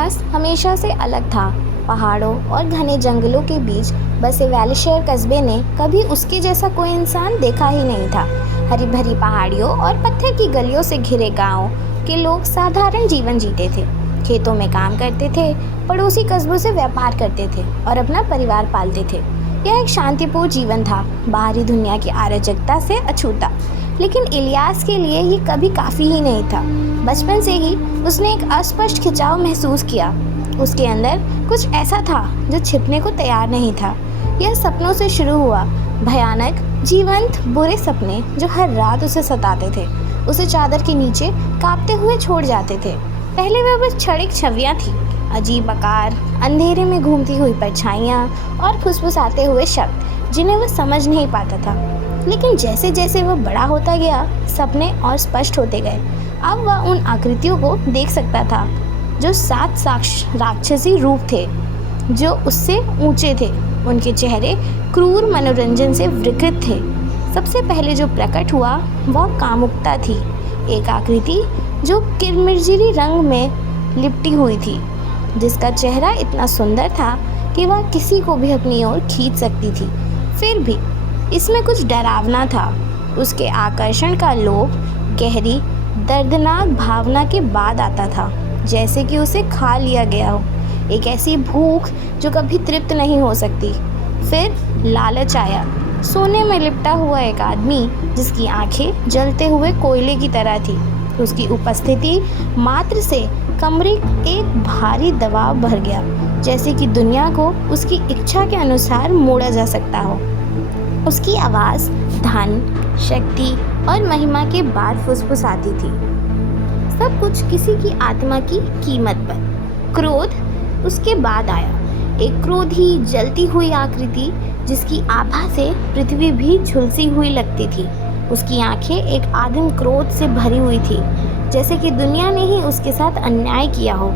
इलियास हमेशा से अलग था। पहाड़ों और घने जंगलों के बीच बसे वैलीशहर कस्बे ने कभी उसके जैसा कोई इंसान देखा ही नहीं था। हरी भरी पहाड़ियों और पत्थर की गलियों से घिरे गांव के लोग साधारण जीवन जीते थे। खेतों में काम करते थे, पड़ोसी कस्बों से व्यापार करते थे और अपना परिवार पालते थे। यह एक शांतिपूर्ण जीवन था, बाहरी दुनिया की अराजकता से अछूता। लेकिन इलियास के लिए ये कभी काफ़ी ही नहीं था। बचपन से ही उसने एक अस्पष्ट खिंचाव महसूस किया। उसके अंदर कुछ ऐसा था जो छिपने को तैयार नहीं था। यह सपनों से शुरू हुआ, भयानक, जीवंत, बुरे सपने जो हर रात उसे सताते थे, उसे चादर के नीचे कांपते हुए छोड़ जाते थे। पहले वह बस क्षणिक छवियाँ थी, अजीब आकार, अंधेरे में घूमती हुई परछाइयाँ और फुसफुसाते हुए शब्द जिन्हें वह समझ नहीं पाता था। लेकिन जैसे जैसे वह बड़ा होता गया, सपने और स्पष्ट होते गए। अब वह उन आकृतियों को देख सकता था जो 7 राक्षसी रूप थे, जो उससे ऊंचे थे। उनके चेहरे क्रूर मनोरंजन से विकृत थे। सबसे पहले जो प्रकट हुआ वह कामुकता थी, एक आकृति जो किरमिर्जिरी रंग में लिपटी हुई थी, जिसका चेहरा इतना सुंदर था कि वह किसी को भी अपनी ओर खींच सकती थी। फिर भी इसमें कुछ डरावना था। उसके आकर्षण का लोभ गहरी, दर्दनाक भावना के बाद आता था, जैसे कि उसे खा लिया गया हो, एक ऐसी भूख जो कभी तृप्त नहीं हो सकती। फिर लालच आया। सोने में लिपटा हुआ एक आदमी जिसकी आंखें जलते हुए कोयले की तरह थी। उसकी उपस्थिति मात्र से कमरे एक भारी दबाव भर गया, जैसे कि दुनिया को उसकी इच्छा के अनुसार मोड़ा जा सकता हो। उसकी आवाज़ धन, शक्ति और महिमा के बाद फुसफुसाती थी, सब कुछ किसी की आत्मा की कीमत पर। क्रोध उसके बाद आया, एक क्रोधी, जलती हुई आकृति जिसकी आभा से पृथ्वी भी झुलसी हुई लगती थी। उसकी आंखें एक आदिम क्रोध से भरी हुई थी, जैसे कि दुनिया ने ही उसके साथ अन्याय किया हो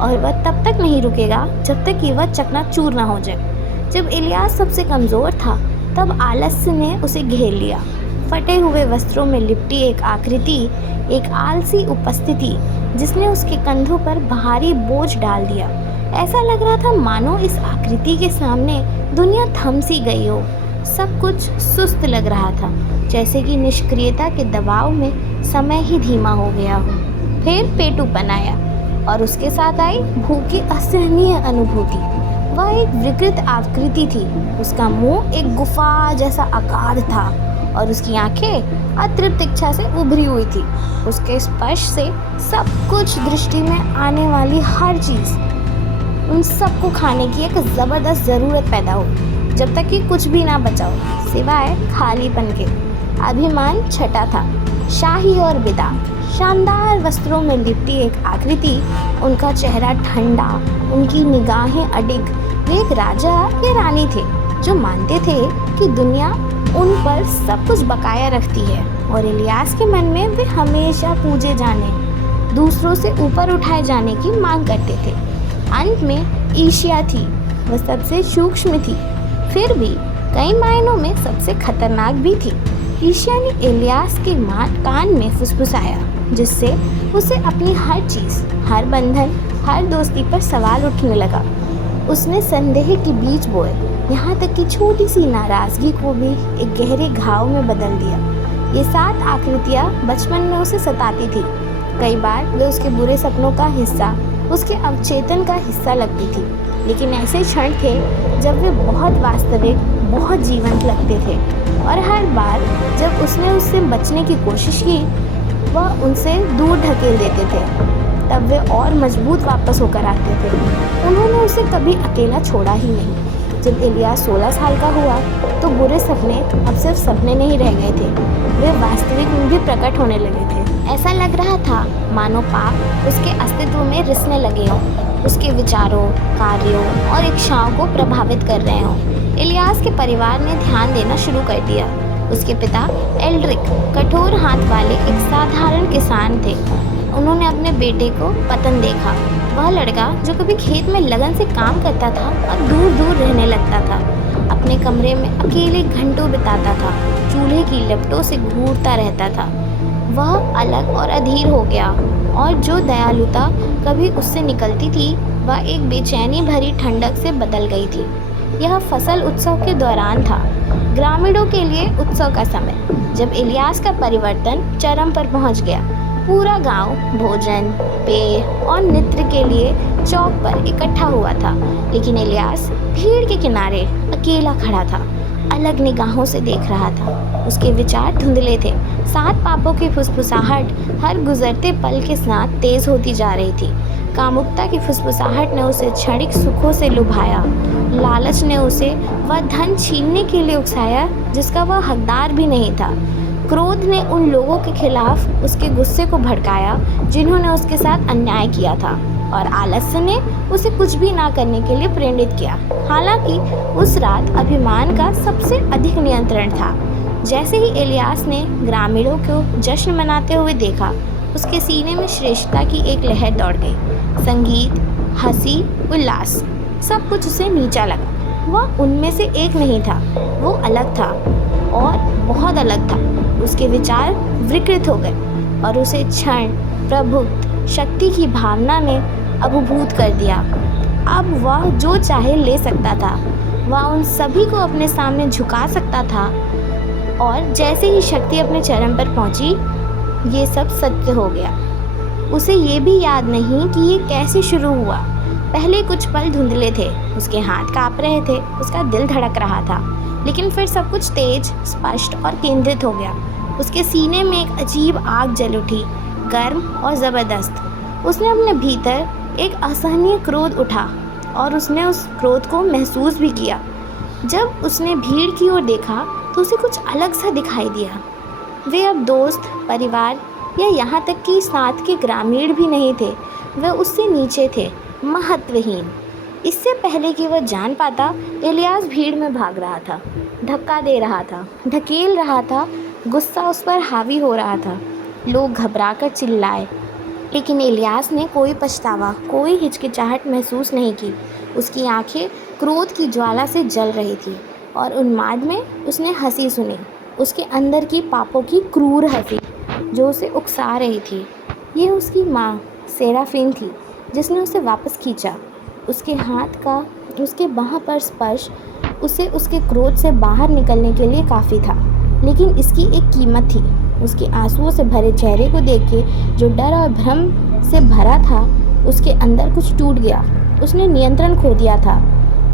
और वह तब तक नहीं रुकेगा जब तक कि वह चकनाचूर ना हो जाए। जब इलियास सबसे कमज़ोर था, तब आलस्य ने उसे घेर लिया। फटे हुए वस्त्रों में लिपटी एक आकृति, एक आलसी उपस्थिति जिसने उसके कंधों पर भारी बोझ डाल दिया। ऐसा लग रहा था मानो इस आकृति के सामने दुनिया थम सी गई हो। सब कुछ सुस्त लग रहा था, जैसे कि निष्क्रियता के दबाव में समय ही धीमा हो गया हो। फिर पेटूपन आया और उसके साथ आई भूख की असहनीय अनुभूति। वह एक विकृत आकृति थी। उसका मुंह एक गुफा जैसा आकार था और उसकी आंखें अतृप्त इच्छा से उभरी हुई थी। उसके स्पर्श से सब कुछ, दृष्टि में आने वाली हर चीज़, उन सबको खाने की एक ज़बरदस्त ज़रूरत पैदा हुई, जब तक कि कुछ भी ना बचा हो सिवाय खालीपन के। अभिमान छटा था, शाही और विदा, शानदार वस्त्रों में लिपटी एक आकृति, उनका चेहरा ठंडा, उनकी निगाहें अडिग। वे एक राजा या रानी थे जो मानते थे कि दुनिया उन पर सब कुछ बकाया रखती है, और इलियास के मन में वे हमेशा पूजे जाने, दूसरों से ऊपर उठाए जाने की मांग करते थे। अंत में ईर्ष्या थी, वह सबसे सूक्ष्म थी, फिर भी कई मायनों में सबसे खतरनाक भी थी। ईर्ष्या ने इलियास के कान में फुसफुसाया, जिससे उसे अपनी हर चीज़, हर बंधन, हर दोस्ती पर सवाल उठने लगा। उसने संदेह के बीज बोए, यहाँ तक कि छोटी सी नाराज़गी को भी एक गहरे घाव में बदल दिया। ये 7 आकृतियाँ बचपन में उसे सताती थी। कई बार वे उसके बुरे सपनों का हिस्सा, उसके अवचेतन का हिस्सा लगती थी। लेकिन ऐसे क्षण थे जब वे बहुत वास्तविक, बहुत जीवंत लगते थे, और हर बार जब उसने उससे बचने की कोशिश की, वह उनसे दूर ढकेल देते थे। तब वे और मजबूत वापस होकर आते थे। उन्होंने उसे कभी अकेला छोड़ा ही नहीं। जब इलियास 16 साल का हुआ तो बुरे सपने अब सिर्फ सपने नहीं रह गए थे, वे वास्तविक में भी प्रकट होने लगे थे। ऐसा लग रहा था मानो पाप उसके अस्तित्व में रिसने लगे हों, उसके विचारों, कार्यों और इच्छाओं को प्रभावित कर रहे हों। इलियास के परिवार ने ध्यान देना शुरू कर दिया। उसके पिता एल्ड्रिक कठोर हाथ वाले एक साधारण किसान थे। उन्होंने अपने बेटे को पतन देखा। वह लड़का जो कभी खेत में लगन से काम करता था और दूर दूर रहने लगता था, अपने कमरे में अकेले घंटों बिताता था, चूल्हे की लपटों से घूरता रहता था। वह अलग और अधीर हो गया और जो दयालुता कभी उससे निकलती थी वह एक बेचैनी भरी ठंडक से बदल गई थी। यह फसल उत्सव के दौरान था, ग्रामीणों के लिए उत्सव का समय, जब इलियास का परिवर्तन चरम पर पहुंच गया। पूरा गांव भोजन, पेय और नृत्य के लिए चौक पर इकट्ठा हुआ था, लेकिन इलियास भीड़ के किनारे अकेला खड़ा था, अलग निगाहों से देख रहा था। उसके विचार धुंधले थे। 7 पापों की फुसफुसाहट हर गुजरते पल के साथ तेज होती जा रही थी। कामुकता की फुसफुसाहट ने उसे क्षणिक सुखों से लुभाया। लालच ने उसे वह धन छीनने के लिए उकसाया जिसका वह हकदार भी नहीं था। क्रोध ने उन लोगों के खिलाफ उसके गुस्से को भड़काया जिन्होंने उसके साथ अन्याय किया था, और आलस्य ने उसे कुछ भी ना करने के लिए प्रेरित किया। हालांकि उस रात अभिमान का सबसे अधिक नियंत्रण था। जैसे ही इलियास ने ग्रामीणों को जश्न मनाते हुए देखा, उसके सीने में श्रेष्ठता की एक लहर दौड़ गई। संगीत, हंसी, उल्लास, सब कुछ उसे नीचा लगा। वह उनमें से एक नहीं था, वो अलग था और बहुत अलग था। उसके विचार विकृत हो गए और उसे क्षण प्रभुत्व शक्ति की भावना ने अभिभूत कर दिया। अब वह जो चाहे ले सकता था, वह उन सभी को अपने सामने झुका सकता था। और जैसे ही शक्ति अपने चरम पर पहुंची, ये सब सत्य हो गया। उसे ये भी याद नहीं कि ये कैसे शुरू हुआ। पहले कुछ पल धुंधले थे, उसके हाथ कांप रहे थे, उसका दिल धड़क रहा था, लेकिन फिर सब कुछ तेज, स्पष्ट और केंद्रित हो गया। उसके सीने में एक अजीब आग जल उठी, गर्म और ज़बरदस्त। उसने अपने भीतर एक असहनीय क्रोध उठा और उसने उस क्रोध को महसूस भी किया। जब उसने भीड़ की ओर देखा तो उसे कुछ अलग सा दिखाई दिया। वे अब दोस्त, परिवार या यहाँ तक कि साथ के ग्रामीण भी नहीं थे। वे उससे नीचे थे, महत्वहीन। इससे पहले कि वह जान पाता, इलियास भीड़ में भाग रहा था, धक्का दे रहा था, ढकेल रहा था, गुस्सा उस पर हावी हो रहा था। लोग घबराकर चिल्लाए, लेकिन इलियास ने कोई पछतावा, कोई हिचकिचाहट महसूस नहीं की। उसकी आंखें क्रोध की ज्वाला से जल रही थी और उन्माद में उसने हंसी सुनी, उसके अंदर की पापों की क्रूर हंसी जो उसे उकसा रही थी। ये उसकी माँ सेराफीन थी जिसने उसे वापस खींचा। उसके हाथ का उसके बाह पर स्पर्श उसे उसके क्रोध से बाहर निकलने के लिए काफ़ी था, लेकिन इसकी एक कीमत थी। उसके आंसुओं से भरे चेहरे को देख के जो डर और भ्रम से भरा था, उसके अंदर कुछ टूट गया। उसने नियंत्रण खो दिया था,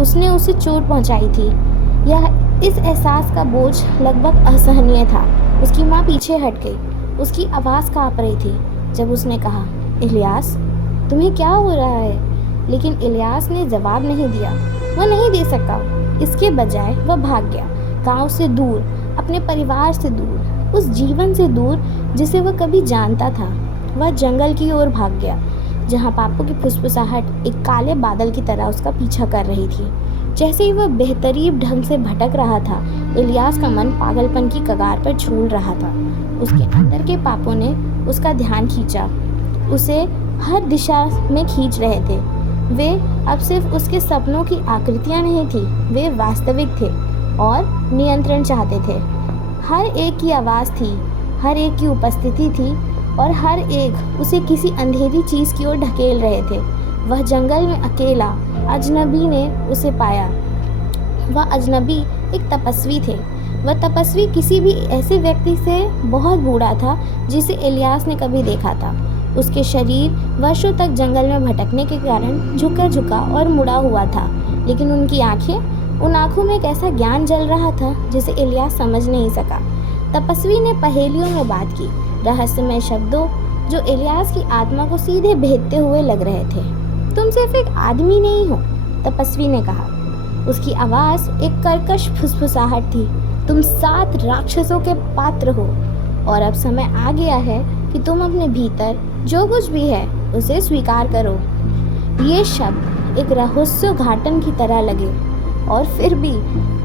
उसने उसे चोट पहुंचाई थी। इस एहसास का बोझ लगभग असहनीय था। उसकी माँ पीछे हट गई, उसकी आवाज़ काँप रही थी जब उसने कहा, इलियास, तुम्हें क्या हो रहा है? लेकिन इलियास ने जवाब नहीं दिया। वह नहीं दे सका। इसके बजाय वह भाग गया, गांव से दूर, अपने परिवार से दूर, उस जीवन से दूर जिसे वह कभी जानता था। वह जंगल की ओर भाग गया, जहां पापों की फुसफुसाहट एक काले बादल की तरह उसका पीछा कर रही थी। जैसे ही वह बेहतरीन ढंग से भटक रहा था, इलियास का मन पागलपन की कगार पर झूल रहा था। उसके अंदर के पापों ने उसका ध्यान खींचा, उसे हर दिशा में खींच रहे थे। वे अब सिर्फ उसके सपनों की आकृतियां नहीं थी, वे वास्तविक थे और नियंत्रण चाहते थे। हर एक की आवाज़ थी, हर एक की उपस्थिति थी और हर एक उसे किसी अंधेरी चीज़ की ओर ढकेल रहे थे। वह जंगल में अकेला अजनबी ने उसे पाया। वह अजनबी एक तपस्वी थे। वह तपस्वी किसी भी ऐसे व्यक्ति से बहुत बूढ़ा था जिसे इलियास ने कभी देखा था। उसके शरीर वर्षों तक जंगल में भटकने के कारण झुका झुका और मुड़ा हुआ था, लेकिन उन आँखों में एक ऐसा ज्ञान जल रहा था जिसे इलियास समझ नहीं सका। तपस्वी ने पहेलियों में बात की, रहस्यमय शब्दों जो इलियास की आत्मा को सीधे भेदते हुए लग रहे थे। तुम सिर्फ एक आदमी नहीं हो, तपस्वी ने कहा। उसकी आवाज़ एक कर्कश फुसफुसाहट थी। तुम 7 राक्षसों के पात्र हो और अब समय आ गया है कि तुम अपने भीतर जो कुछ भी है उसे स्वीकार करो। ये शब्द एक रहस्योद्घाटन की तरह लगे और फिर भी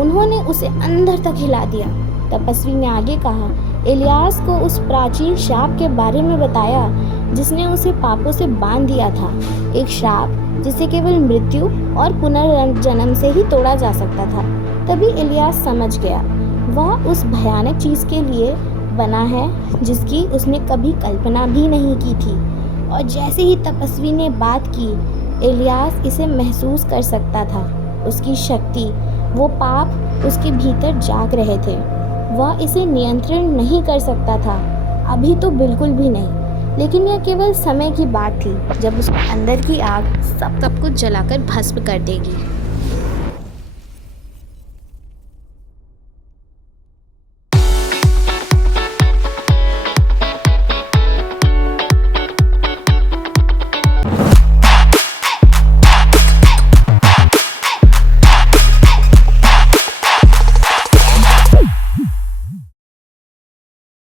उन्होंने उसे अंदर तक हिला दिया। तपस्वी ने आगे कहा, इलियास को उस प्राचीन श्राप के बारे में बताया जिसने उसे पापों से बांध दिया था। एक श्राप जिसे केवल मृत्यु और पुनर्जन्म से ही तोड़ा जा सकता था। तभी इलियास समझ गया, वह उस भयानक चीज़ के लिए बना है जिसकी उसने कभी कल्पना भी नहीं की थी। और जैसे ही तपस्वी ने बात की, इलियास इसे महसूस कर सकता था। उसकी शक्ति, वो पाप उसके भीतर जाग रहे थे। वह इसे नियंत्रण नहीं कर सकता था, अभी तो बिल्कुल भी नहीं। लेकिन यह केवल समय की बात थी जब उसके अंदर की आग सब कुछ जलाकर भस्म कर देगी।